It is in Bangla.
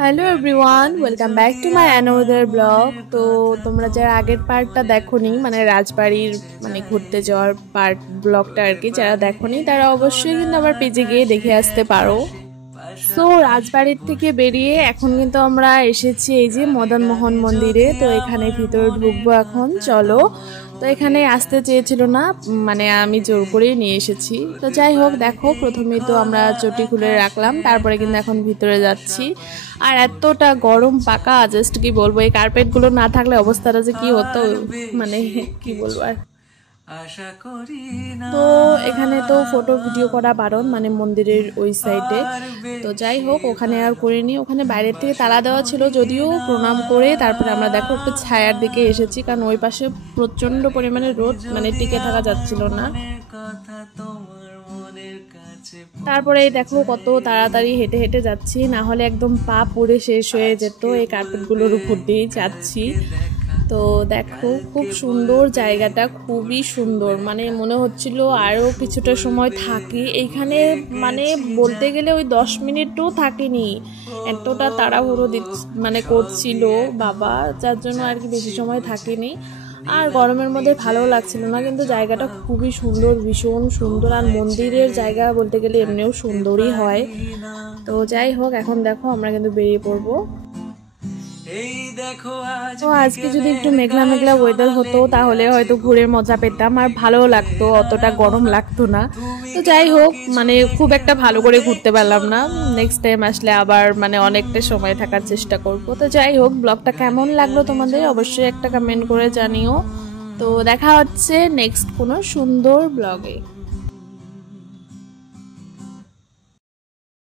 Hello everyone, welcome back to my another blog. তো তোমরা যারা আগের পার্টটা দেখোনি, মানে রাজবাড়ির মানে ঘুরতে যাওয়ার পার্ট ব্লগটা আর কি, যারা দেখোনি তারা অবশ্যই কিন্তু আমার পেজে গিয়ে দেখে আসতে পারো। সো রাজবাড়ির থেকে বেরিয়ে এখন কিন্তু আমরা এসেছি এই যে মদন মোহন মন্দিরে। তো এখানে ভিতরে ঢুকবো এখন, চলো। তো এখানে আসতে চেয়েছিল না, মানে আমি জোর করেই নিয়ে এসেছি। তো যাই হোক, দেখো প্রথমেই তো আমরা চটি খুলে রাখলাম, তারপরে কিন্তু এখন ভিতরে যাচ্ছি। আর এতটা গরম পাকা, জাস্ট কি বলবো, এই কার্পেটগুলো না থাকলে অবস্থাটা যে কি হতো, মানে কি বলবো আর। তো এখানে তো ফটো ভিডিও করা বারণ, মানে মন্দিরের ওই সাইডে। তো যাই হোক, ওখানে আর করিনি। ওখানে বাইরের থেকে তালা দেওয়া ছিল, যদিও প্রণাম করে তারপরে আমরা দেখো একটু ছায়ার দিকে এসেছি, কারণ ওই পাশে প্রচন্ড পরিমাণে রোদ, মানে টিকে থাকা যাচ্ছিল না। তারপরে এই দেখো কত তাড়াতাড়ি হেঁটে হেঁটে যাচ্ছি, না হলে একদম পা পুড়ে শেষ হয়ে যেত। এই কার্পেটগুলোর উপর দিয়েই যাচ্ছি। তো দেখো খুব সুন্দর জায়গাটা, খুবই সুন্দর, মানে মনে হচ্ছিল আরও কিছুটা সময় থাকি এইখানে। মানে বলতে গেলে ওই 10 মিনিটও থাকিনি, এতটা তাড়াহুড়ো মানে করছিল বাবা, যার জন্য আর কি বেশি সময় থাকিনি। আর গরমের মধ্যে ভালো লাগছিল না, কিন্তু জায়গাটা খুবই সুন্দর, ভীষণ সুন্দর। আর মন্দিরের জায়গা বলতে গেলে এমনিও সুন্দরই হয়। তো যাই হোক, এখন দেখো আমরা কিন্তু বেরিয়ে পড়বো। তো আজকে যদি একটু মেঘলা মেঘলা ওয়েদার হতো তাহলে হয়তো ঘুরে মজা পেতাম, আর ভালো লাগতো, অতটা গরম লাগতো না। তো যাই হোক, মানে খুব একটা ভালো করে ঘুরতে পারলাম না। নেক্সট টাইম আসলে আবার মানে অনেকটা সময় থাকার চেষ্টা করব। তো যাই হোক, ব্লগটা কেমন লাগলো তোমাদের অবশ্যই একটা কমেন্ট করে জানিও। তো দেখা হচ্ছে নেক্সট কোনো সুন্দর ব্লগে।